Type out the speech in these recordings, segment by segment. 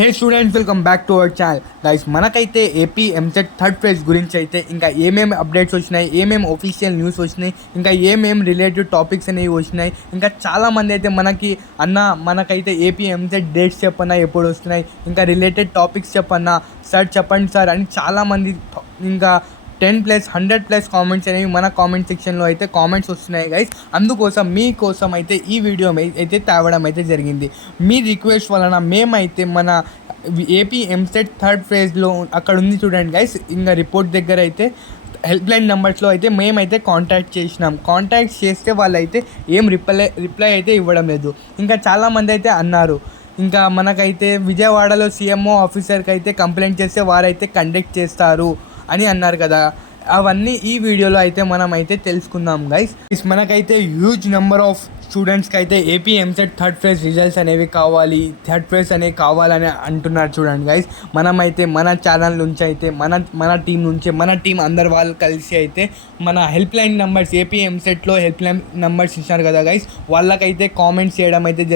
Hey students, welcome back to our channel. Guys, మనకైతే AP EAMCET third phase గురించి అయితే ఇంకా ఏమేమి అప్డేట్స్ వచ్చినాయి, ఏమేమి ఒఫీషియల్ న్యూస్ వచ్చినాయి, ఇంకా ఏమేమి రిలేటెడ్ టాపిక్స్ అనేవి వచ్చినాయి, ఇంకా చాలామంది అయితే మనకైతే ఏపీ ఎంసెట్ డేట్స్ చెప్పన్నా ఎప్పుడు వస్తున్నాయి, ఇంకా రిలేటెడ్ టాపిక్స్ చెప్పన్నా సార్ చెప్పండి సార్ అని చాలామంది ఇంకా 10+ 100+ కామెంట్స్ అనేవి మన కామెంట్ సెక్షన్లో అయితే కామెంట్స్ వస్తున్నాయి గైస్. అందుకోసం మీకోసం అయితే ఈ వీడియో అయితే తేవడం అయితే జరిగింది. మీ రిక్వెస్ట్ వలన మేమైతే మన ఏపీ ఎంసెట్ థర్డ్ ఫేజ్లో అక్కడ ఉంది చూడండి గైస్, ఇంకా రిపోర్ట్ దగ్గర అయితే హెల్ప్ లైన్ నెంబర్స్లో అయితే మేమైతే కాంటాక్ట్ చేస్తే వాళ్ళైతే ఏం రిప్లై అయితే ఇవ్వడం లేదు. ఇంకా చాలామంది అయితే అన్నారు, ఇంకా మనకైతే విజయవాడలో సీఎంఓ ఆఫీసర్కి అయితే కంప్లైంట్ చేస్తే వారైతే కండక్ట్ చేస్తారు అని అన్నారు కదా. అవన్నీ ఈ వీడియోలో అయితే మనం అయితే తెలుసుకుందాం గైస్. మనకైతే హ్యూజ్ నెంబర్ ఆఫ్ స్టూడెంట్స్కి అయితే AP EAMCET third phase results అనేవి కావాలని అంటున్నారు చూడండి గైస్. మనమైతే మన ఛానల్ నుంచి అయితే మన టీం అందరు వాళ్ళు కలిసి అయితే మన హెల్ప్ లైన్ నెంబర్స్ ఏపీ ఎంసెట్లో హెల్ప్ లైన్ నెంబర్స్ ఇచ్చారు కదా గైస్, వాళ్ళకైతే కామెంట్స్ చేయడం అయితే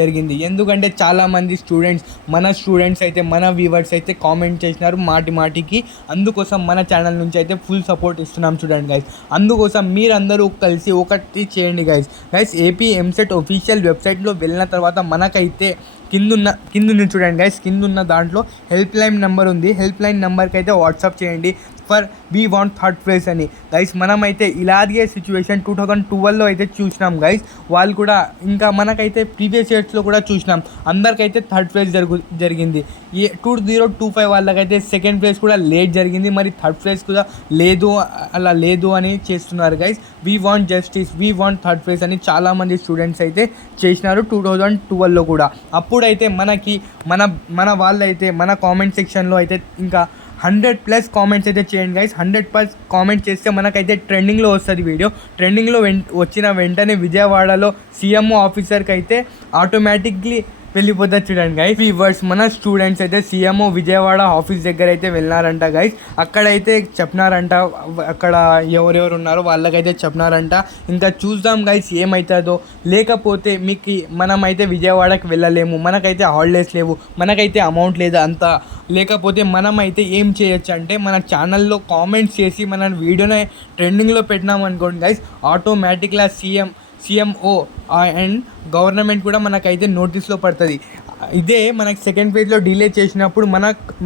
జరిగింది. ఎందుకంటే చాలామంది స్టూడెంట్స్ అయితే మన వ్యూవర్స్ అయితే కామెంట్ చేసినారు మాటికి. అందుకోసం మన ఛానల్ నుంచి అయితే ఫుల్ సపోర్ట్ ఇస్తున్నాం చూడండి గైస్. అందుకోసం మీరందరూ కలిసి ఒకటి చేయండి గైస్. ఏపీ ఎంసెట్ ఒఫీషియల్ వెబ్సైట్లో వెళ్ళిన తర్వాత మనకైతే కింద చూడండి గైస్, కింద దాంట్లో హెల్ప్ లైన్ నెంబర్ ఉంది. హెల్ప్ లైన్ నెంబర్కి అయితే వాట్సాప్ చేయండి for we want third phase అని గైస్. మనమైతే ఇలాగే సిచ్యువేషన్ 2012లో అయితే చూసినాం గైస్. వాళ్ళు కూడా ఇంకా మనకైతే ప్రీవియస్ ఇయర్స్లో కూడా చూసినాం, అందరికైతే థర్డ్ ఫేజ్ జరిగింది. 2025 వాళ్ళకైతే సెకండ్ ఫేజ్ కూడా లేట్ జరిగింది, మరి థర్డ్ ఫేజ్ కూడా లేదు అని చేస్తున్నారు guys. We want justice, we want third phase అని చాలామంది స్టూడెంట్స్ అయితే చేసినారు 2012లో కూడా. అప్పుడైతే మన వాళ్ళైతే మన కామెంట్ సెక్షన్లో అయితే ఇంకా 100+ కామెంట్స్ అయితే చేయండి గైస్. 100+ కామెంట్స్ చేస్తే మనకైతే ట్రెండింగ్లో వస్తుంది వీడియో. ట్రెండింగ్లో వచ్చిన వెంటనే విజయవాడలో సీఎంఓ ఆఫీసర్కి అయితే ఆటోమేటిక్లీ వెళ్ళిపోతుంది చూడండి గైస్. వ్యూవర్స్, మన స్టూడెంట్స్ అయితే సీఎంఓ విజయవాడ ఆఫీస్ దగ్గర అయితే వెళ్ళినారంట గైస్. అక్కడైతే చెప్పినారంట, అక్కడ ఎవరెవరు ఉన్నారో వాళ్ళకైతే చెప్పినారంట. ఇంకా చూద్దాం గైస్ ఏమవుతుందో. లేకపోతే మనమైతే విజయవాడకి వెళ్ళలేము, మనకైతే హాలిడేస్ లేవు, మనకైతే అమౌంట్ లేదు అంత. లేకపోతే మనమైతే ఏం చేయొచ్చు అంటే మన ఛానల్లో కామెంట్స్ చేసి మన వీడియోని ట్రెండింగ్లో పెట్టినాం అనుకోండి గైస్, ఆటోమేటిక్గా సీఎంఓ అండ్ గవర్నమెంట్ కూడా మనకైతే నోటీస్లో పడుతుంది. ఇదే మనకి సెకండ్ ఫేజ్లో డిలే చేసినప్పుడు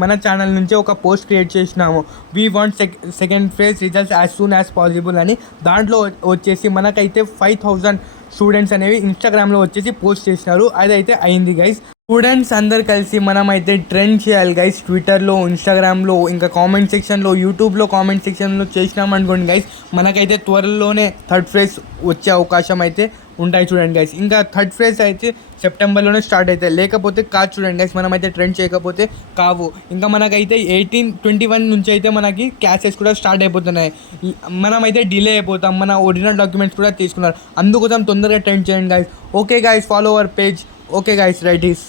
మన ఛానల్ నుంచే ఒక పోస్ట్ క్రియేట్ చేసినాము, we want second phase results as soon as possible అని. దాంట్లో వచ్చేసి మనకైతే 5000 స్టూడెంట్స్ అనేవి ఇన్స్టాగ్రామ్లో వచ్చేసి పోస్ట్ చేసినారు. అదైతే అయింది గైస్. స్టూడెంట్స్ అందరు కలిసి మనమైతే ట్రెండ్ చేయాలి గైస్. ట్విట్టర్లో, ఇన్స్టాగ్రామ్లో, ఇంకా కామెంట్ సెక్షన్లో, యూట్యూబ్లో కామెంట్ సెక్షన్లో చేసినామనుకోండి గైస్, మనకైతే త్వరలోనే థర్డ్ ఫేజ్ వచ్చే అవకాశం అయితే ఉంటాయి చూడండి గైస్. ఇంకా థర్డ్ ఫేజ్ అయితే సెప్టెంబర్లోనే స్టార్ట్ అవుతాయి, లేకపోతే కాదు చూడండి గైస్. మనమైతే ట్రెండ్ చేయకపోతే కావు. ఇంకా మనకైతే 21 నుంచి అయితే మనకి క్లాసెస్ కూడా స్టార్ట్ అయిపోతున్నాయి. మనమైతే డిలే అయిపోతాం, మన ఒరిజినల్ డాక్యుమెంట్స్ కూడా తీసుకున్నారు. అందుకోసం తొందరగా ట్రెండ్ చేయండి guys. Okay guys, follow our page. Okay guys, right is